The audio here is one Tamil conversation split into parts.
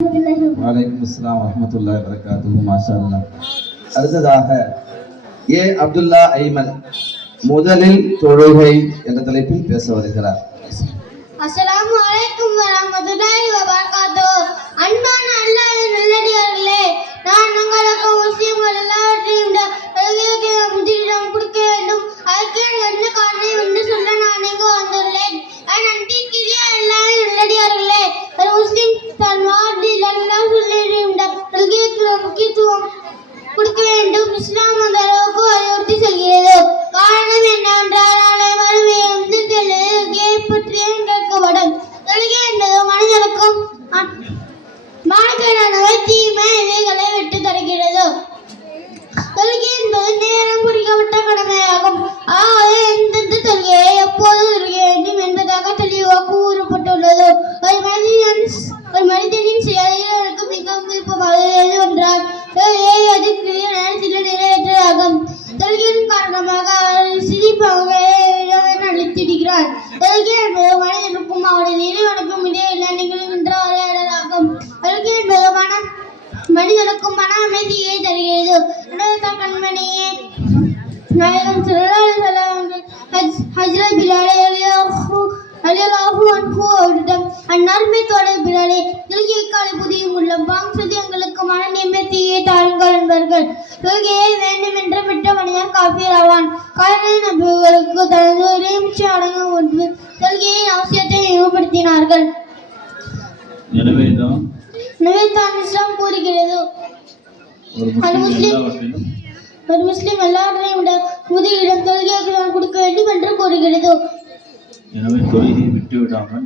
வலைக்கும் அஸ்ஸலாம் வரஹ்மத்துல்லாஹி வபரகாத்துஹு. மாஷா அல்லாஹ். அடுத்ததாக ஏ அப்துல்லா ஐமன் முதலில் தொழுகை என்ற தலைப்பில் பேச வருகிறார். அஸ்ஸலாமு அலைக்கும் வரஹ்மத்துல்லாஹி வபரகாத்துஹு. அன்பான அல்லாஹ்வின் நல்லடியார்களே, நான் உங்களுக்கு முஸ்லிம்கள் எல்லாவற்றையும் தொழுகைக்கு முதலிடம் கொடுக்க வேண்டும். அதற்கு என்ன காரணம் என்று சொல்ல நான் இங்கு வந்துள்ளேன். அன்பிற்குரிய அல்லாஹ்வின் நல்லடியார்களே, ஒரு முஸ்லிம் தன் வாழ்வில் அல்லாஹ் சொல்லியிருந்த தொழுகைக்கு முக்கியத்துவம் கொடுக்க வேண்டும். இஸ்லாம் அந்த அளவுக்கு வலியுறுத்தி சொல்கிறது. காரணம் என்னவென்றால் நாளை மறுமையில் வந்து தொழுகையை பற்றி கேட்கப்படும். தொழுகை என்பது மனிதனுக்கும் மானக்கேடானவை தீமை இவைகளை விட்டு தருகிறது. தொழுகை என்பது நேரம் குறிக்கப்பட்ட கடமையாகும். ஆகவே எந்தெந்த தொழுகையை எப்போது தொழுக வேண்டும் என்பதாக தெளிவாக கூறப்பட்டுள்ளது. ஒரு மனிதனின் செயல்களுக்கு மிகவும் விருப்பமானது எதுவென்றால் தொழுகையை அதற்கு நேரத்தில் நிறைவேற்றலாகும். தொழுகையின் காரணமாக அவர் சிரிப்பாக அளித்திடுகிறார். தொழுகை என்பது மனிதனுக்கும் அவருடைய இறைவனுக்கும் இடையில நிகழ்கின்ற உரையாடலாகும். தொழுகை என்பது மனிதனுக்கும் மன அமைதியை தருகிறது. கண்மணியே நாயகம் ஸல்லல்லாஹு அலைஹி வஸல்லம் ஹஜ்ரத் பிலால் ரலியல்லாஹு அன்ஹு அவரிடம், அந்நன்மை தோழர் பிலாலே, தொழுகைக்கு அழைப்புதியும் உள்ளம் பாங் சொல்லி எங்களுக்கு மன நிம்மதியை தாருங்கள் என்பார்கள். தொழுகையை வேண்டும் என்று விட்ட மனிதன் காஃபிர் ஆவான். காரணம் நபிகளுக்கு தனது இறைச்சி அடங்க ஒன்று தொழுகையின் அவசியத்தை நினைவுபடுத்தினார்கள். எனவே தான் இஸ்லாம் கூறுகிறது, ஒரு முஸ்லிம் எல்லாவற்றையும் விட முதலிடம் தொழுகைக்கு நான் கொடுக்க வேண்டும் என்று கூறுகிறது. எனவே தொழுகையை விட்டு விடாமல்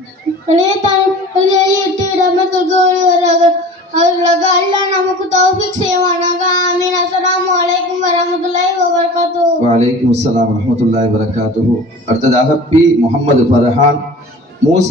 அவர்களாக அல்லாஹ் நமக்கு தௌஃபீக் செய்வானாக. ஆமீன். அஸ்ஸலாமு அலைக்கும் வரஹ்மத்துல்லாஹி வபரகாத்துஹு. வலைக்கும் அஸ்ஸலாம் வரஹ்மத்துல்லாஹி வபரகாத்துஹு. அடுத்ததாக பி முகமது ஃபர்ஹான்